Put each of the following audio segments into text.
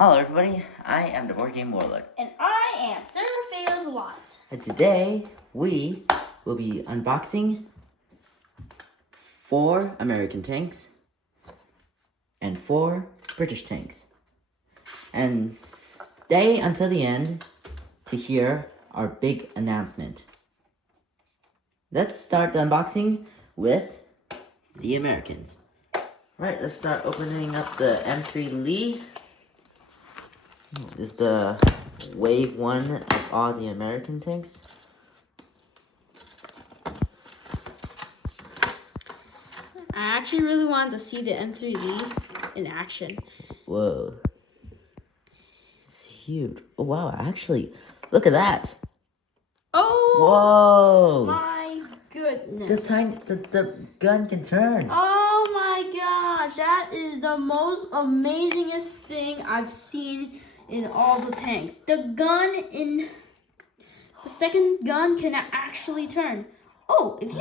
Hello everybody, I am the Board Game Warlord. And I am Fails a lot. And today, we will be unboxing 4 American tanks and 4 British tanks. And stay until the end to hear our big announcement. Let's start the unboxing with the Americans. Alright, let's start opening up the M3 Lee. This is the wave 1 of all the American tanks. I actually really wanted to see the M3D in action. Whoa. It's huge. Oh wow, actually, look at that. Oh! Whoa! My goodness. The gun can turn. Oh my gosh, that is the most amazingest thing I've seen in all the tanks. The second gun can actually turn. Oh, if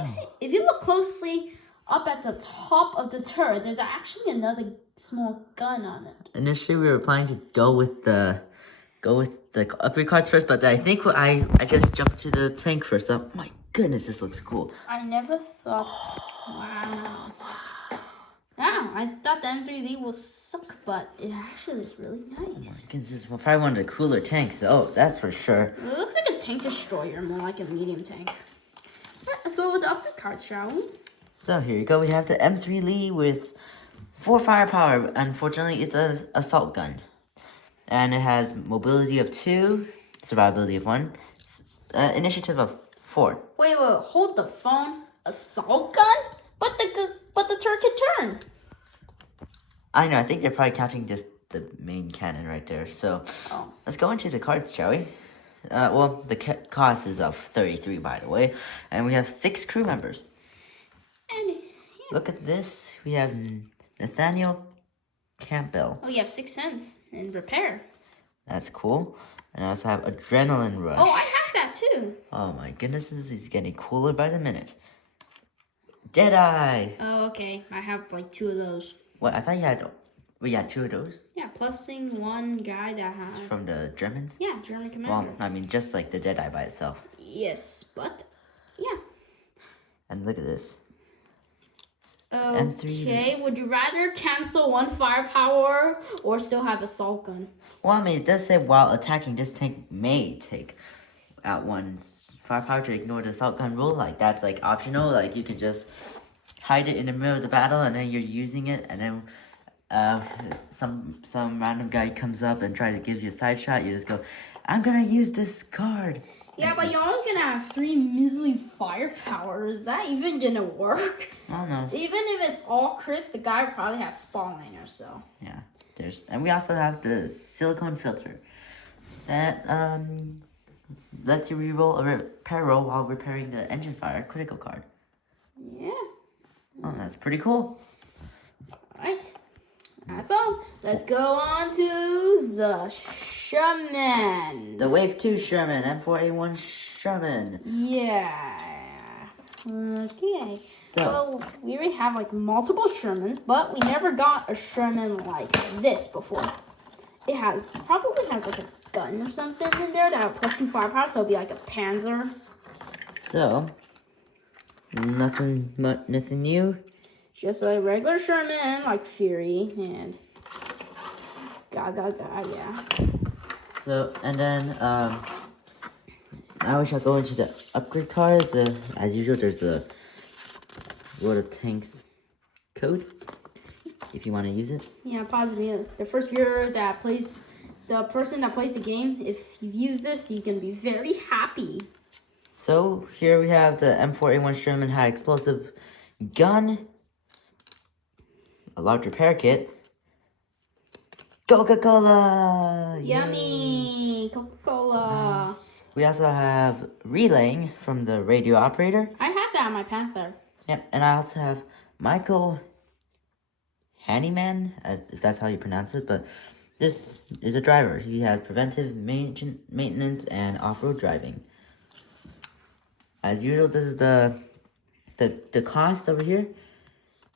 you look closely up at the top of the turret, there's actually another small gun on it. Initially, we were planning to go with the upgrade cards first, but I think I just jumped to the tank first. Oh my goodness, this looks cool. I never thought. Wow. Yeah, I thought the M3D will suck, but it actually is really nice. Oh my goodness, this is probably one of the cooler tanks. Oh, that's for sure. It looks like a tank destroyer, more like a medium tank. Alright, let's go with the upgrade cards, shall we? So here you go. We have the M3 Lee with 4 firepower. Unfortunately, it's an assault gun. And it has mobility of 2, survivability of 1, initiative of 4. Wait, hold the phone. Assault gun? But the turret can turn. I know, I think they're probably counting just the main cannon right there. So, let's go into the cards, shall we? Well, the cost is of 33, by the way. And we have 6 crew members. And Look at this. We have Nathaniel Campbell. oh, you have 6 cents in repair. That's cool. And I also have Adrenaline Rush. Oh, I have that too. Oh my goodness, this is getting cooler by the minute. Deadeye. Oh, okay. I have like 2 of those. What? I thought you had... We had 2 of those? Yeah, plusing one guy that has... From the Germans? Yeah, German commander. Well, I mean, just like the Deadeye by itself. Yes, but... Yeah. And look at this. Okay, would you rather cancel 1 firepower or still have assault gun? Well, I mean, it does say while attacking, this tank may take out 1 firepower to ignore the assault gun rule. Like, that's like optional. Like, you can just hide it in the middle of the battle and then you're using it, and then some random guy comes up and tries to give you a side shot. You just go, I'm gonna use this card. Yeah, but you're only gonna have 3 measly firepower. Is that even gonna work? I don't know. Even if it's all crits, the guy probably has spawn laner, so. Yeah, and we also have the silicone filter that lets you reroll a repair roll while repairing the engine fire critical card. Yeah. Oh, that's pretty cool. Alright. That's all. Let's go on to the Sherman. The Wave 2 Sherman, M4A1 Sherman. Yeah. Okay. So, well, we already have like multiple Shermans, but we never got a Sherman like this before. It probably has like a gun or something in there that have +2 firepower, so it'll be like a Panzer. so nothing new. Just a regular Sherman, like Fury, and yeah. So, and then, now we shall go into the upgrade cards. As usual, there's a World of Tanks code, if you want to use it. Yeah, positive. The first viewer that plays, the person that plays the game, if you use this, you can be very happy. So, here we have the M4A1 Sherman High Explosive Gun, a large repair kit, Coca-Cola! Yummy! Coca-Cola! Nice. We also have relaying from the radio operator. I have that on my Panther. Yep, and I also have Michael Handyman, if that's how you pronounce it, but this is a driver. He has preventive maintenance and off-road driving. As usual, this is the cost over here.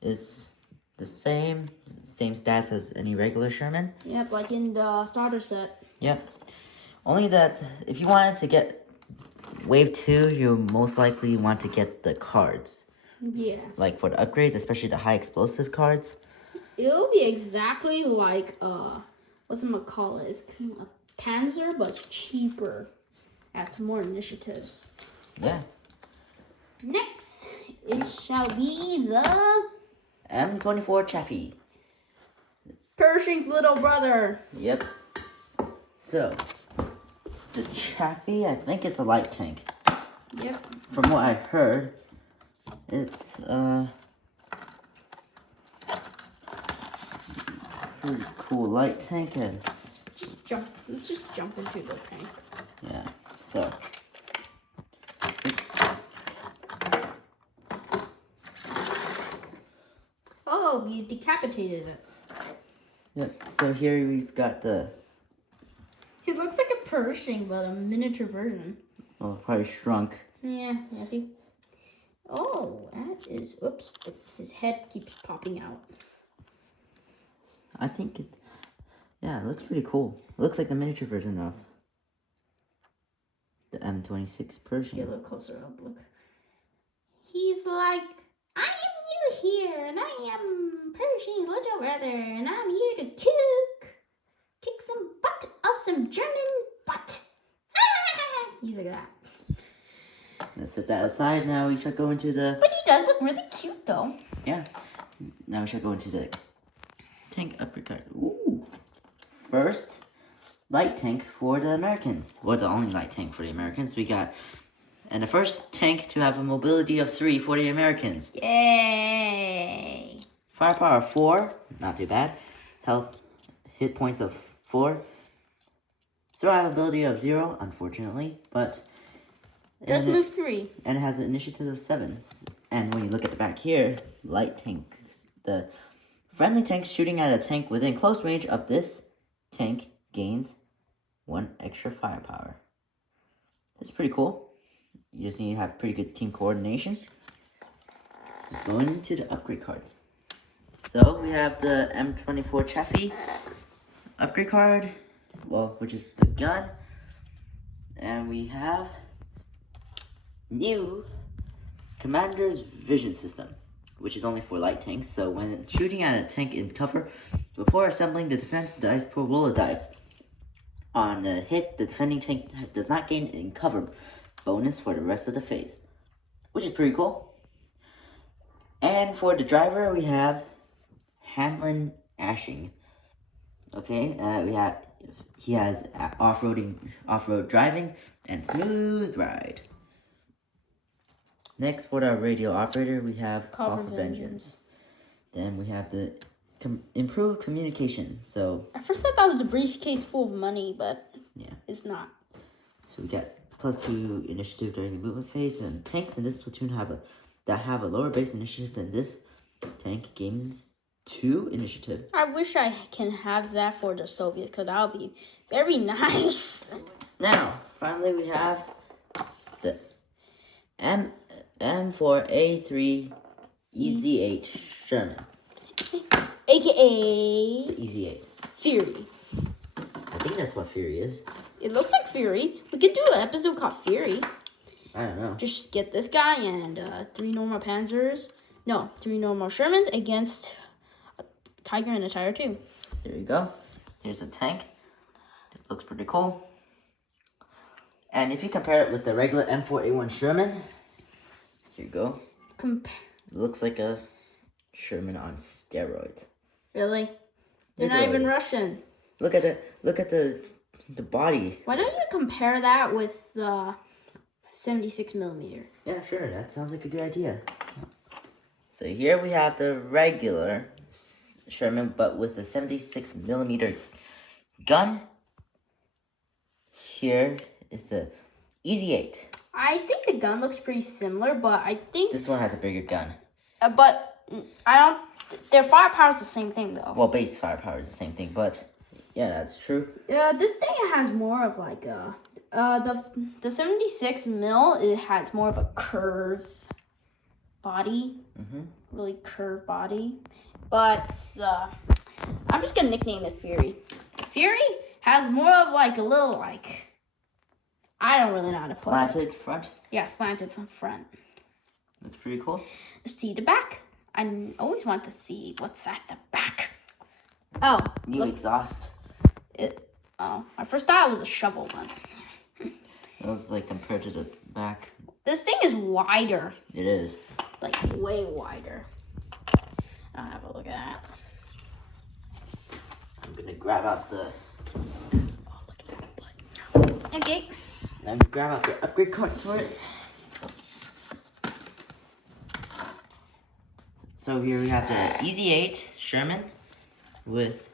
It's the same stats as any regular Sherman. Yep, like in the starter set. Yep. Only that if you wanted to get Wave 2, you most likely want to get the cards. Yeah. Like for the upgrades, especially the high explosive cards. It'll be exactly like what's it call it? It's kind of a Panzer, but it's cheaper. Adds more initiatives. Yeah. Next, it shall be the M24 Chaffee. Pershing's little brother. Yep. So, the Chaffee, I think it's a light tank. Yep. From what I've heard, it's pretty cool light tank, and Let's just jump into the tank. yeah. So. Oh, you decapitated it. Yep. So here we've got the. It looks like a Pershing, but a miniature version. Well, probably shrunk. Yeah, see? Oh, that is, oops, his head keeps popping out. I think it. Yeah, it looks pretty cool. It looks like the miniature version of the M26 Pershing. Get a little closer up, look. He's like, I am new here, and I am Pershing's little brother, and I'm here to kick some butt of some German butt. He's like that. Let's set that aside. Now we shall go into the. But he does look really cute, though. Yeah. Now we shall go into the tank upgrade card. Ooh. First, light tank for the Americans. Well, the only light tank for the Americans. We got. And the first tank to have a mobility of 3 for the Americans. Yay! Firepower 4. Not too bad. Health, hit points of 4. Survivability of 0, unfortunately. But. Just move 3. And it has an initiative of 7. And when you look at the back here, light tank. The friendly tank shooting at a tank within close range of this tank gains 1 extra firepower. That's pretty cool. You just need to have pretty good team coordination. Let's go into the upgrade cards. So we have the M24 Chaffee upgrade card, well, which is the gun. And we have new Commander's Vision System, which is only for light tanks. So when shooting at a tank in cover, before assembling the defense dice, roll a dice. On the hit, the defending tank does not gain in cover bonus for the rest of the phase, which is pretty cool. And for the driver, we have Hamlin Ashing. Okay, he has off-road driving and smooth ride. Next, for our radio operator, we have Call for Vengeance. Then we have the improved communication. So at first I thought it was a briefcase full of money, but yeah, it's not. So we get +2 initiative during the movement phase, and tanks in this platoon have a lower base initiative than this tank gains 2 initiative. I wish I can have that for the Soviets, because that would be very nice. Now, finally, we have the M4A3 EZ8 Sherman. AKA EZ8. Fury. I think that's what Fury is. It looks like Fury. We could do an episode called Fury. I don't know. Just get this guy and 3 normal Panzers. No, 3 normal Shermans against a Tiger and a Tiger 2. There you go. Here's a tank. It looks pretty cool. And if you compare it with the regular M4A1 Sherman, here you go. It looks like a Sherman on steroids. Really? They're not even Russian. Look at it. Look at the body. Why don't you compare that with the 76mm? Yeah, sure. That sounds like a good idea. So here we have the regular Sherman, but with a 76mm gun. Here is the EZ8. I think the gun looks pretty similar, but I think This one has a bigger gun. but I don't. Their firepower is the same thing, though. Well, base firepower is the same thing, but yeah, that's true. This thing has more of like a the 76mm. It has more of a curved body, really curved body, but I'm just gonna nickname it Fury. Fury has more of like a little like, I don't really know how to put it. Slanted front. Yeah, slanted front. That's pretty cool. See the back. I always want to see what's at the back. Oh, New look. exhaust. Oh, I first thought it was a shovel one. That was like compared to the back. This thing is wider. It is. Like way wider. I'll have a look at that. I'm gonna grab out the. Oh, look at that butt. Okay. Now grab out the upgrade cards for it. So here we have the Easy 8 Sherman with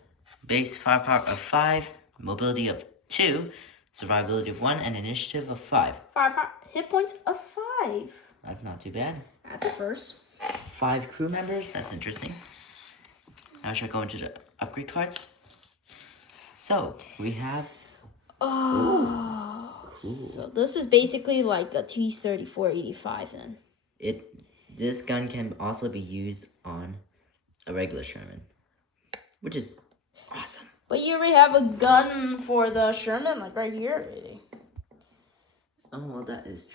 base firepower of 5, mobility of 2, survivability of 1, and initiative of 5. Hit points of 5. That's not too bad. That's a first. 5 crew members. That's interesting. Now should I go into the upgrade cards? So we have. Oh, cool. So this is basically like a T-34-85 then. This gun can also be used on a regular Sherman, which is awesome. But you already have a gun for the Sherman, like right here already. Oh, well, that is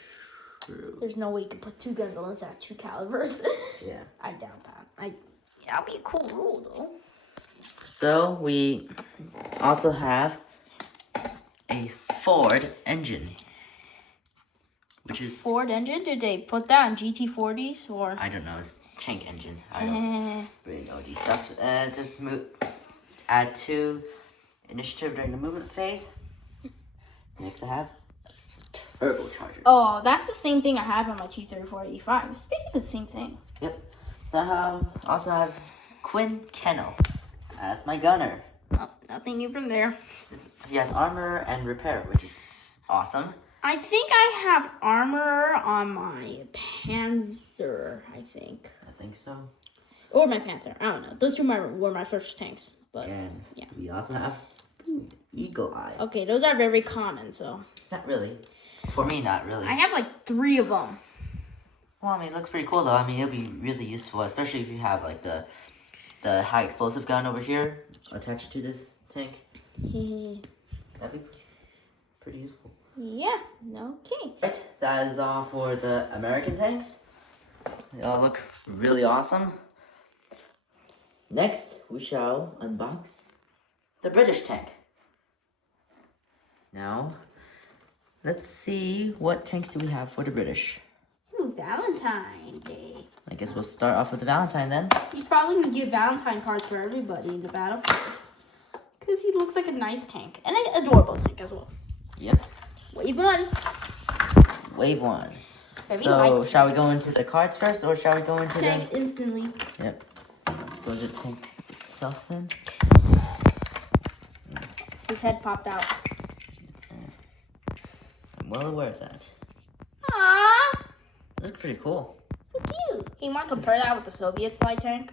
true. There's no way you can put 2 guns unless it has 2 calibers. Yeah. I doubt that. That'd be a cool rule, though. So we also have a Ford engine, which is Ford engine? Did they put that on GT40s or? I don't know. It's tank engine. I don't really know these stuff. Just add 2 initiative during the movement phase. Next, I have turbocharger. Oh, that's the same thing I have on my T-34-85. It's basically the same thing. Yep. So I also have Quinn Kennel as my gunner. Oh, nothing new from there. He has armor and repair, which is awesome. I think I have armor on my Panzer, I think. I think so. Or my Panther. I don't know. Those 2 were my first tanks. But And yeah. we also have Eagle Eye. Okay, those are very common, so. Not really. For me, not really. I have like 3 of them. Well, I mean, it looks pretty cool, though. I mean, it'll be really useful, especially if you have, like, the high explosive gun over here attached to this tank. That'd be pretty useful. Yeah, okay. Right, that is all for the American tanks. They all look really awesome. Next, we shall unbox the British tank. Now, let's see what tanks do we have for the British. Ooh, Valentine's Day. I guess we'll start off with the Valentine then. He's probably gonna give Valentine cards for everybody in the battlefield. Because he looks like a nice tank. And an adorable tank as well. Yep. Wave 1. Wave 1. Very So, light. shall we go into the cards first, or shall we go into Tank instantly. Yep. Let's go to the tank itself then. His head popped out. I'm well aware of that. Aww. That's pretty cool. So cute. Hey, you want to compare that with the Soviet slide tank?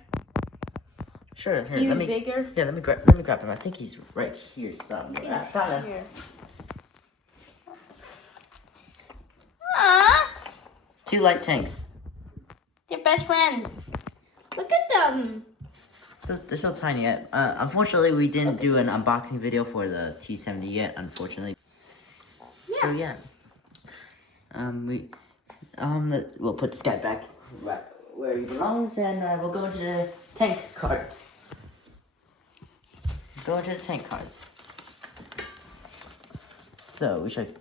Sure. Here, He was let me. bigger. Yeah, let me grab him. I think he's right here somewhere. I found him. Here. Aww. 2 light tanks. They're best friends. Look at them. So they're so tiny. Unfortunately, we didn't do an unboxing video for the T-70 yet. Unfortunately. Yeah. So yeah. We'll put this guy back right where he belongs, and we'll go into the tank cards. Go into the tank cards. So we should.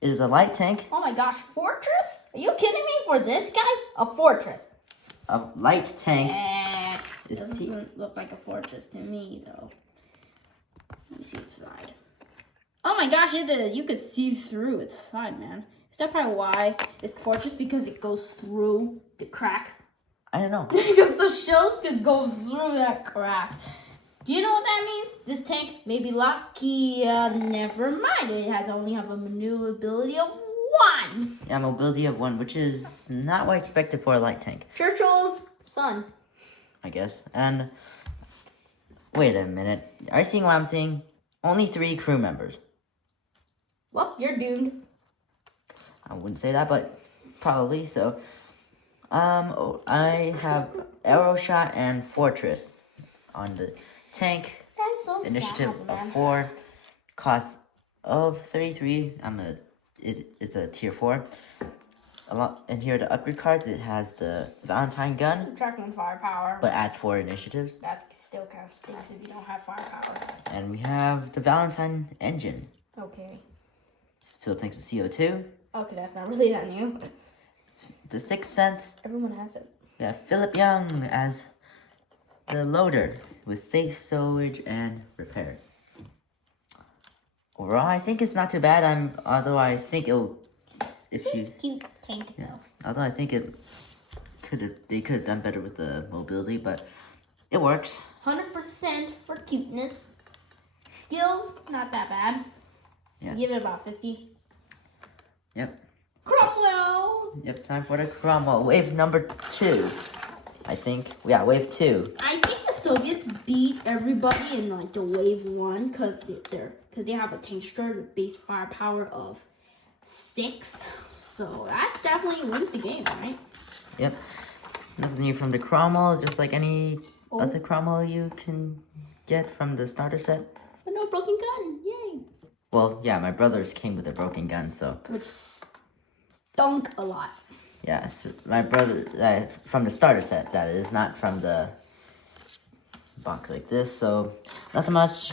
It is a light tank. Oh my gosh, fortress? Are you kidding me? For this guy? A fortress. A light tank. It doesn't look like a fortress to me, though. Let me see its side. Oh my gosh, you could see through its side, man. Is that probably why it's fortress? Because it goes through the crack? I don't know. Because the shells could go through that crack. Do you know what that means? This tank may be lucky. Never mind. It only have a maneuverability of 1. Yeah, mobility of 1, which is not what I expected for a light tank, Churchill's son. I guess. And wait a minute. Are you seeing what I'm seeing? Only 3 crew members. Well, you're doomed. I wouldn't say that, but probably so. I have Arrow Shot and Fortress on the tank. That's so Initiative sad, man. of 4, cost of 33. It's a tier 4. And here are the upgrade cards. It has the Valentine gun, Subtracting firepower. but adds 4 initiatives. That still kind of stinks if you don't have firepower. And we have the Valentine engine. Okay. Fill tanks with CO2. Okay, that's not really that new. The Sixth Sense. Everyone has it. We have Philip Young as the loader with safe storage and repair. Overall, I think it's not too bad. Although I think it'll, if you, Cute tank. yeah, although I think they could have done better with the mobility, but it works. 100% for cuteness. Skills, not that bad. Yeah. Give it about 50. Yep. Cromwell! Yep, time for the Cromwell. Wave number 2, I think. Yeah, wave 2. I think the Soviets beat everybody in like the wave 1 because they have a tank destroyer with base firepower of 6. So that definitely wins the game, right? Yep. Nothing new from the Cromwell, just like any other Cromwell you can get from the starter set. But no broken gun, yay! Well, yeah, my brothers came with a broken gun, so. Which stunk a lot. Yes, my brother, from the starter set, that is, not from the box like this, so nothing much.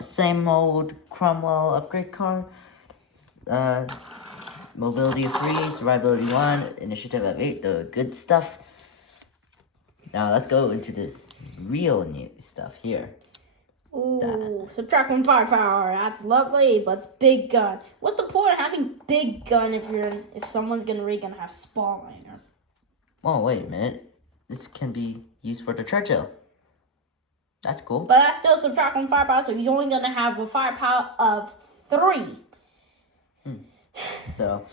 Same old Cromwell upgrade card. Mobility of 3, survivability 1, initiative of 8, the good stuff. Now let's go into the real new stuff here. Ooh, subtract 1 firepower. That's lovely, but it's big gun. What's the point of having big gun if someone's gonna have spawning? Oh, wait a minute. This can be used for the Churchill. That's cool. But that's still subtract 1 firepower, so you're only gonna have a firepower of 3. So,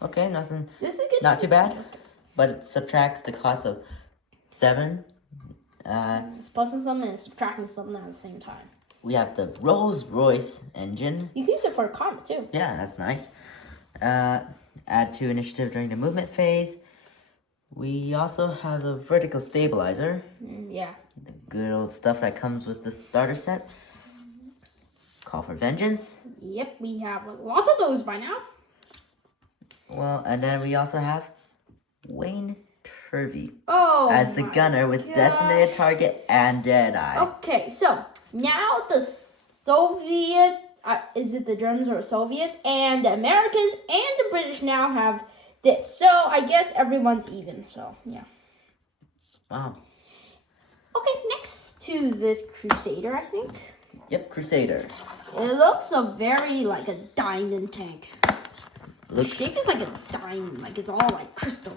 okay, nothing. This is good. Not too bad, but it subtracts the cost of 7. It's plussing something and subtracting something at the same time. We have the Rolls Royce engine. You can use it for karma too. Yeah, that's nice. Add 2 initiative during the movement phase. We also have a vertical stabilizer. Yeah. The good old stuff that comes with the starter set. Call for Vengeance. Yep, we have lots of those by now. Well, and then we also have Wayne Turvey as the gunner with Designated Target and Deadeye. Okay, so now the Soviet, is it the Germans or Soviets, and the Americans and the British now have this. So I guess everyone's even, so yeah. Wow. Okay, next to this Crusader, I think. Yep, Crusader. It looks like a diamond tank. The Looks. shape is like a diamond, like it's all like crystal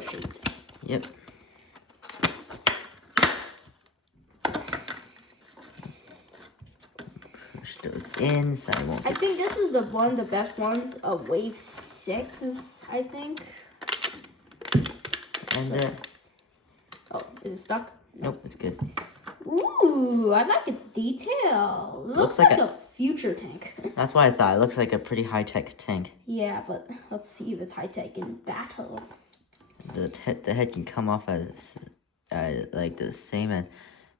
shaped. Yep. Push those in so I won't. I think this is one of the best ones of Wave 6, I think. And Oh, is it stuck? nope, it's good. Ooh, I like its detail. It looks like a future tank. That's what I thought. It looks like a pretty high-tech tank. Yeah, but let's see if it's high-tech in battle. The head can come off as like the same as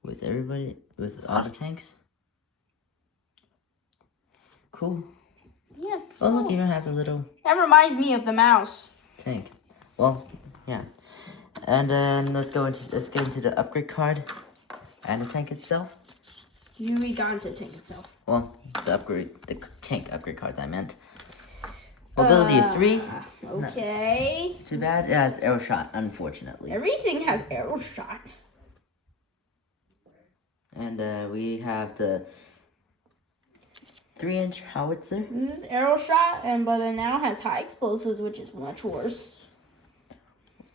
with all the tanks. Cool. Yeah. Oh look, even has a little That reminds me of the mouse. tank. Well, yeah. And then let's get into the upgrade card and the tank itself. You already got into the tank itself. Well, the tank upgrade cards I meant. Mobility of 3. Okay. Not too bad. It has arrow shot, unfortunately. Everything has arrow shot. And we have the 3-inch howitzer. This is arrow shot, but it now has high explosives, which is much worse.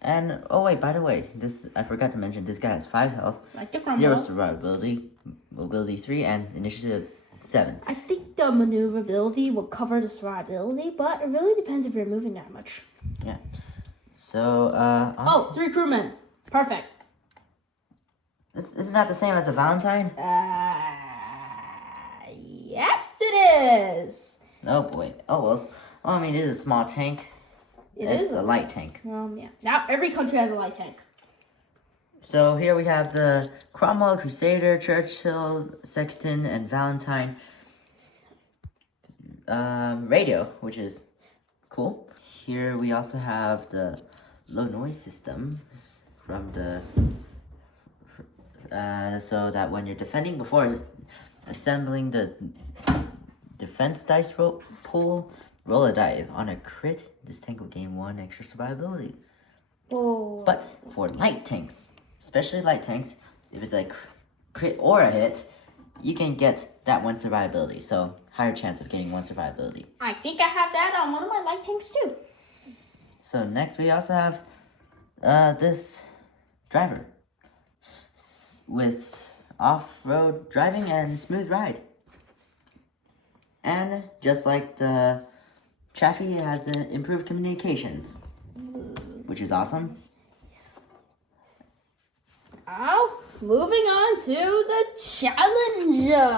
And, oh wait, by the way, I forgot to mention, this guy has 5 health, Like the 0 Cromwell. survivability, mobility 3, and initiative 7. I think the maneuverability will cover the survivability, but it really depends if you're moving that much. Yeah. So, Oh, 3 crewmen. Perfect. Isn't that the same as the Valentine? Yes it is. Oh boy. Oh well. I mean, it is a small tank. It It's is a light tank. Yeah. Now every country has a light tank. So here we have the Cromwell, Crusader, Churchill, Sexton, and Valentine radio, which is cool. Here we also have the low noise system from the so that when you're defending before assembling the defense dice pool, roll a die. On a crit, this tank will gain 1 extra survivability. Oh. But for light tanks, especially light tanks, if it's a crit or a hit, you can get that 1 survivability. So higher chance of getting 1 survivability. I think I have that on one of my light tanks too. So next we also have this driver with off-road driving and smooth ride. And just like the Chaffee, it has the improved communications, which is awesome. Now, moving on to the Challenger.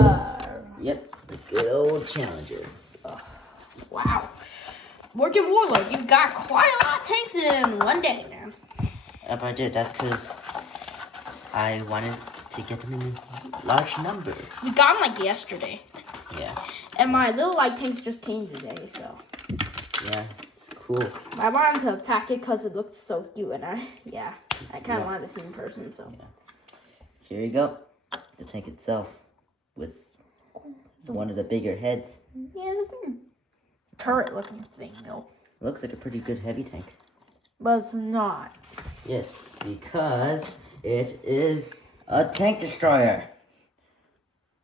Yep, the good old Challenger. Wow. Working Warlord, you've got quite a lot of tanks in one day now. Yep, I did. That's because I wanted to get them in large number. We got them like yesterday. Yeah. And my little light tanks just came today, so. Yeah, it's cool. I wanted to pack it because it looked so cute, and I kind of wanted to see in person, so. Yeah. Here you go. The tank itself with one of the bigger heads. Yeah, it's a weird turret-looking thing, though. Looks like a pretty good heavy tank. But it's not. Yes, because it is a tank destroyer.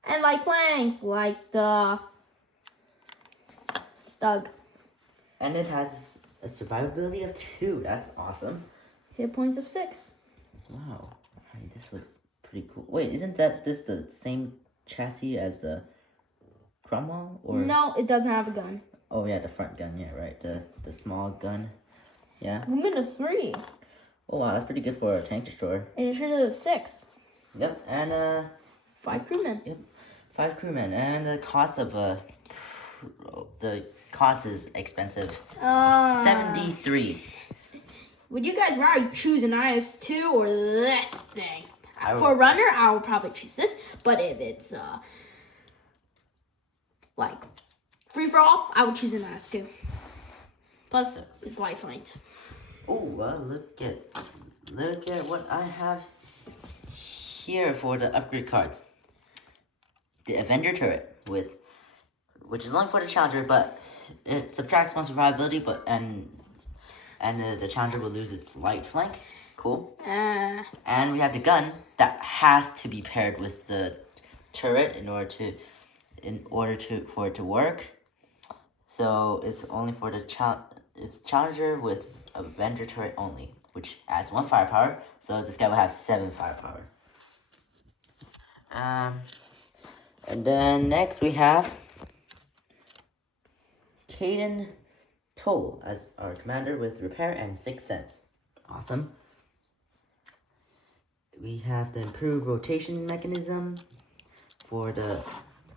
And like flank, like the Stug. And it has a survivability of 2. That's awesome. Hit points of 6. Wow. Alright, this looks pretty cool. Wait, isn't this the same chassis as the Cromwell? Or No, it doesn't have a gun. oh yeah, the front gun. Yeah, right. The small gun. Yeah. Movement of 3. Oh wow, that's pretty good for a tank destroyer. Initiative of 6. Yep, and 5 crewmen. Yep, 5 crewmen, and the cost of the cost is expensive. 73. Would you guys rather choose an IS-2 or this thing? I would- For a runner, I would probably choose this. But if it's like free for all, I would choose an IS-2. Plus, it's lifelink. Oh, look at what I have here for the upgrade cards. The Avenger turret which is only for the Challenger, but it subtracts 1 survivability, and the Challenger will lose its light flank. Cool. And we have the gun that has to be paired with the turret in order for it to work. So it's only for the Challenger with Avenger turret only, which adds 1 firepower. So this guy will have 7 firepower. And then next we have Caden Toll as our commander with repair and 6th sense. Awesome. We have the improved rotation mechanism for the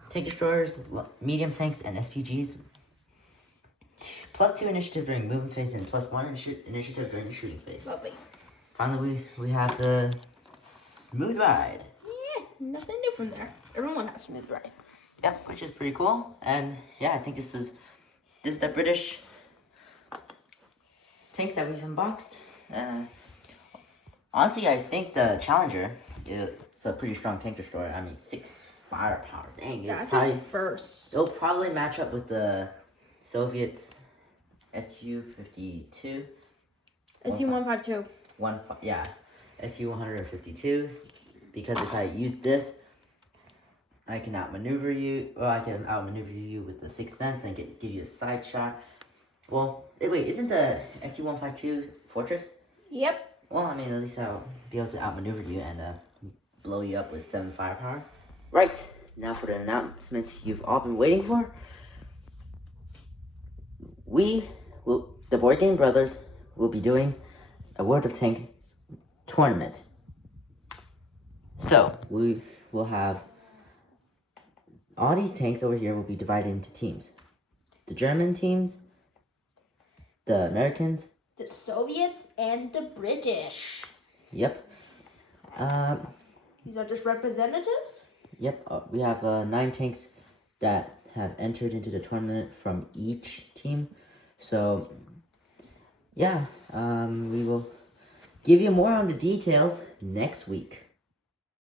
tank destroyers, medium tanks, and SPGs. +2 initiative during movement phase and +1 initiative during the shooting phase. Lovely. Finally, we have the smooth ride. Yeah, nothing new from there. Everyone has smooth ride. Yep, which is pretty cool. And yeah, I think this is the British tanks that we've unboxed. Honestly, I think the Challenger is a pretty strong tank destroyer. I mean, 6 firepower. Dang, That's a first. It'll probably match up with the Soviets Su-52. SU-152. Su-152. Because if I use this, I can outmaneuver you. Well, I can outmaneuver you with the 6th sense and give you a side shot. Well, wait, isn't the Su-152 Fortress? Yep. Well, I mean, at least I'll be able to outmaneuver you and blow you up with 7 firepower. Right, now for the announcement you've all been waiting for. The Board Game Brothers, will be doing a World of Tanks tournament. So, we will have all these tanks over here will be divided into teams. The German teams, the Americans, The Soviets and the British. yep, These are just representatives? Yep, we have 9 tanks that have entered into the tournament from each team. So, yeah, we will give you more on the details next week.